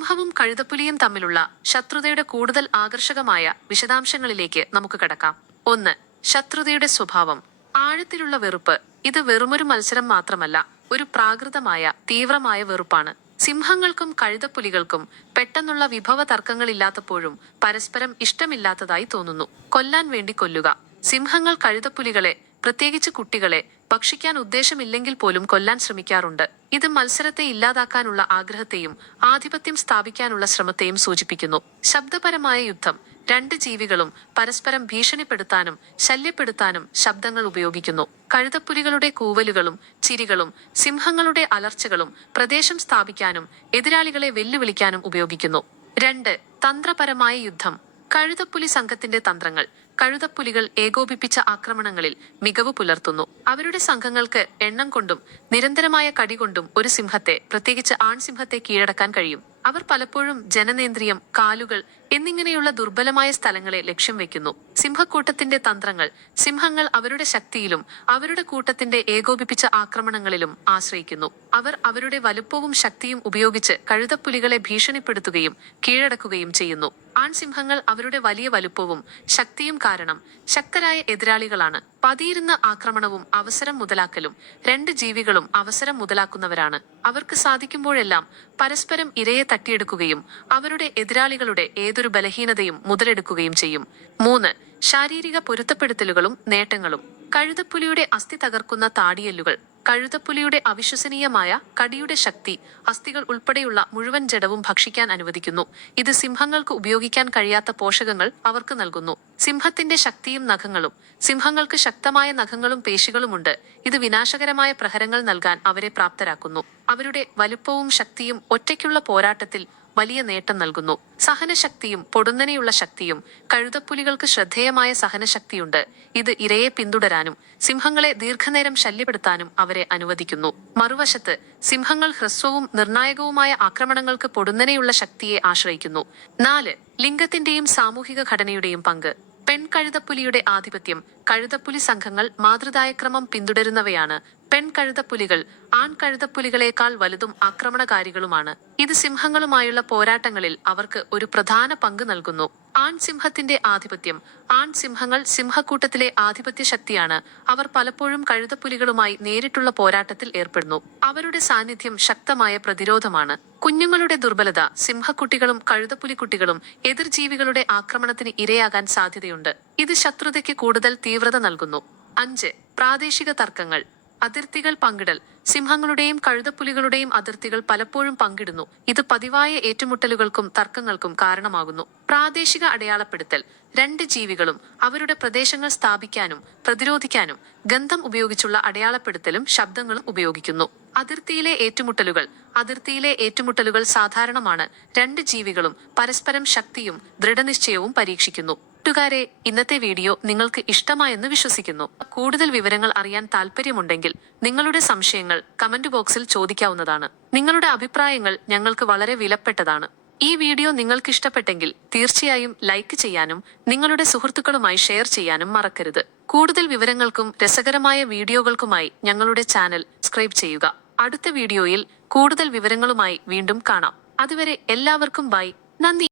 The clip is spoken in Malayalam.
സിംഹവും കഴുതപ്പുലിയും തമ്മിലുള്ള ശത്രുതയുടെ കൂടുതൽ ആകർഷകമായ വിശദാംശങ്ങളിലേക്ക് നമുക്ക് കടക്കാം. 1. ശത്രുതയുടെ സ്വഭാവം. ആഴത്തിലുള്ള വെറുപ്പ്. ഇത് വെറുമൊരു മത്സരം മാത്രമല്ല, ഒരു പ്രാകൃതമായ തീവ്രമായ വെറുപ്പാണ്. സിംഹങ്ങൾക്കും കഴുതപ്പുലികൾക്കും പെട്ടെന്നുള്ള വിഭവ തർക്കങ്ങളില്ലാത്തപ്പോഴും പരസ്പരം ഇഷ്ടമില്ലാത്തതായി തോന്നുന്നു. കൊല്ലാൻ വേണ്ടി കൊല്ലുക. സിംഹങ്ങൾ കഴുതപ്പുലികളെ, പ്രത്യേകിച്ച് കുട്ടികളെ, ഭക്ഷിക്കാൻ ഉദ്ദേശമില്ലെങ്കിൽ പോലും കൊല്ലാൻ ശ്രമിക്കാറുണ്ട്. ഇത് മത്സരത്തെ ഇല്ലാതാക്കാനുള്ള ആഗ്രഹത്തെയും ആധിപത്യം സ്ഥാപിക്കാനുള്ള ശ്രമത്തെയും സൂചിപ്പിക്കുന്നു. ശബ്ദപരമായ യുദ്ധം. രണ്ട് ജീവികളും പരസ്പരം ഭീഷണിപ്പെടുത്താനും ശല്യപ്പെടുത്താനും ശബ്ദങ്ങൾ ഉപയോഗിക്കുന്നു. കഴുതപ്പുലികളുടെ കൂവലുകളും ചിരികളും സിംഹങ്ങളുടെ അലർച്ചകളും പ്രദേശം സ്ഥാപിക്കാനും എതിരാളികളെ വെല്ലുവിളിക്കാനും ഉപയോഗിക്കുന്നു. 2. തന്ത്രപരമായ യുദ്ധം. കഴുതപ്പുലി സംഘത്തിന്റെ തന്ത്രങ്ങൾ. കഴുതപ്പുലികൾ ഏകോപിപ്പിച്ച ആക്രമണങ്ങളിൽ മികവ് പുലർത്തുന്നു. അവരുടെ സംഘങ്ങൾക്ക് എണ്ണം കൊണ്ടും നിരന്തരമായ കടികൊണ്ടും ഒരു സിംഹത്തെ, പ്രത്യേകിച്ച് ആൺസിംഹത്തെ കീഴടക്കാൻ കഴിയും. അവർ പലപ്പോഴും ജനനേന്ദ്രിയം, കാലുകൾ എന്നിങ്ങനെയുള്ള ദുർബലമായ സ്ഥലങ്ങളെ ലക്ഷ്യം വെക്കുന്നു. സിംഹക്കൂട്ടത്തിന്റെ തന്ത്രങ്ങൾ. സിംഹങ്ങൾ അവരുടെ ശക്തിയിലും അവരുടെ കൂട്ടത്തിന്റെ ഏകോപിപ്പിച്ച ആക്രമണങ്ങളിലും ആശ്രയിക്കുന്നു. അവർ അവരുടെ വലുപ്പവും ശക്തിയും ഉപയോഗിച്ച് കഴുതപ്പുലികളെ ഭീഷണിപ്പെടുത്തുകയും കീഴടക്കുകയും ചെയ്യുന്നു. ആൺസിംഹങ്ങൾ അവരുടെ വലിയ വലുപ്പവും ശക്തിയും കാരണം ശക്തരായ എതിരാളികളാണ്. പതിയിരുന്ന ആക്രമണവും അവസരം മുതലാക്കലും. രണ്ട് ജീവികളും അവസരം മുതലാക്കുന്നവരാണ്. അവർക്ക് സാധിക്കുമ്പോഴെല്ലാം പരസ്പരം ഇരയെ തട്ടിയെടുക്കുകയും അവരുടെ എതിരാളികളുടെ ഏതൊരു ബലഹീനതയും മുതലെടുക്കുകയും ചെയ്യും. 3. ശാരീരിക പൊരുത്തപ്പെടുത്തലുകളും നേട്ടങ്ങളും. കഴുതപ്പുലിയുടെ അസ്ഥി തകർക്കുന്ന താടിയെല്ലുകൾ. കഴുതപ്പുലിയുടെ അവിശ്വസനീയമായ കടിയുടെ ശക്തി അസ്ഥികൾ ഉൾപ്പെടെയുള്ള മുഴുവൻ ജഡവും ഭക്ഷിക്കാൻ അനുവദിക്കുന്നു. ഇത് സിംഹങ്ങൾക്ക് ഉപയോഗിക്കാൻ കഴിയാത്ത പോഷകങ്ങൾ അവർക്ക് നൽകുന്നു. സിംഹത്തിന്റെ ശക്തിയും നഖങ്ങളും. സിംഹങ്ങൾക്ക് ശക്തമായ നഖങ്ങളും പേശികളുമുണ്ട്. ഇത് വിനാശകരമായ പ്രഹരങ്ങൾ നൽകാൻ അവരെ പ്രാപ്തരാക്കുന്നു. അവരുടെ വലുപ്പവും ശക്തിയും ഒറ്റയ്ക്കുള്ള പോരാട്ടത്തിൽ വലിയ നേട്ടം നൽകുന്നു. സഹനശക്തിയും പൊടുന്നനെയുള്ള ശക്തിയും. കഴുതപ്പുലികൾക്ക് ശ്രദ്ധേയമായ സഹനശക്തിയുണ്ട്. ഇത് ഇരയെ പിന്തുടരാനും സിംഹങ്ങളെ ദീർഘനേരം ശല്യപ്പെടുത്താനും അവരെ അനുവദിക്കുന്നു. മറുവശത്ത് സിംഹങ്ങൾ ഹ്രസ്വവും നിർണായകവുമായ ആക്രമണങ്ങൾക്ക് പൊടുന്നനെയുള്ള ശക്തിയെ ആശ്രയിക്കുന്നു. 4. ലിംഗത്തിന്റെയും സാമൂഹിക ഘടനയുടെയും പങ്ക്. പെൺകഴുതപ്പുലിയുടെ ആധിപത്യം. കഴുതപ്പുലി സംഘങ്ങൾ മാതൃദായക്രമം പിന്തുടരുന്നവയാണ്. പെൺകഴുതപ്പുലികൾ ആൺകഴുതപ്പുലികളേക്കാൾ വലുതും ആക്രമണകാരികളുമാണ്. ഇത് സിംഹങ്ങളുമായുള്ള പോരാട്ടങ്ങളിൽ അവർക്ക് ഒരു പ്രധാന പങ്ക് നൽകുന്നു. ആൺസിംഹത്തിന്റെ ആധിപത്യം. ആൺസിംഹങ്ങൾ സിംഹക്കൂട്ടത്തിലെ ആധിപത്യ ശക്തിയാണ്. അവർ പലപ്പോഴും കഴുതപ്പുലികളുമായി നേരിട്ടുള്ള പോരാട്ടത്തിൽ ഏർപ്പെടുന്നു. അവരുടെ സാന്നിധ്യം ശക്തമായ പ്രതിരോധമാണ്. കുഞ്ഞുങ്ങളുടെ ദുർബലത. സിംഹക്കുട്ടികളും കഴുതപ്പുലിക്കുട്ടികളും എതിർജീവികളുടെ ആക്രമണത്തിന് ഇരയാകാൻ സാധ്യതയുണ്ട്. ഇത് ശത്രുതയ്ക്ക് കൂടുതൽ തീവ്രത നൽകുന്നു. 5. പ്രാദേശിക തർക്കങ്ങൾ. അതിർത്തികൾ പങ്കിടൽ. സിംഹങ്ങളുടെയും കഴുതപ്പുലികളുടെയും അതിർത്തികൾ പലപ്പോഴും പങ്കിടുന്നു. ഇത് പതിവായ ഏറ്റുമുട്ടലുകൾക്കും തർക്കങ്ങൾക്കും കാരണമാകുന്നു. പ്രാദേശിക അടയാളപ്പെടുത്തൽ. രണ്ട് ജീവികളും അവരുടെ പ്രദേശങ്ങൾ സ്ഥാപിക്കാനും പ്രതിരോധിക്കാനും ഗന്ധം ഉപയോഗിച്ചുള്ള അടയാളപ്പെടുത്തലും ശബ്ദങ്ങളും ഉപയോഗിക്കുന്നു. അതിർത്തിയിലെ ഏറ്റുമുട്ടലുകൾ. അതിർത്തിയിലെ ഏറ്റുമുട്ടലുകൾ സാധാരണമാണ്. രണ്ട് ജീവികളും പരസ്പരം ശക്തിയും ദൃഢനിശ്ചയവും പരീക്ഷിക്കുന്നു. കൂട്ടുകാരെ, ഇന്നത്തെ വീഡിയോ നിങ്ങൾക്ക് ഇഷ്ടമായെന്ന് വിശ്വസിക്കുന്നു. കൂടുതൽ വിവരങ്ങൾ അറിയാൻ താല്പര്യമുണ്ടെങ്കിൽ നിങ്ങളുടെ സംശയങ്ങൾ കമന്റ് ബോക്സിൽ ചോദിക്കാവുന്നതാണ്. നിങ്ങളുടെ അഭിപ്രായങ്ങൾ ഞങ്ങൾക്ക് വളരെ വിലപ്പെട്ടതാണ്. ഈ വീഡിയോ നിങ്ങൾക്ക് ഇഷ്ടപ്പെട്ടെങ്കിൽ തീർച്ചയായും ലൈക്ക് ചെയ്യാനും നിങ്ങളുടെ സുഹൃത്തുക്കളുമായി ഷെയർ ചെയ്യാനും മറക്കരുത്. കൂടുതൽ വിവരങ്ങൾക്കും രസകരമായ വീഡിയോകൾക്കുമായി ഞങ്ങളുടെ ചാനൽ സബ്സ്ക്രൈബ് ചെയ്യുക. അടുത്ത വീഡിയോയിൽ കൂടുതൽ വിവരങ്ങളുമായി വീണ്ടും കാണാം. അതുവരെ എല്ലാവർക്കും ബൈ. നന്ദി.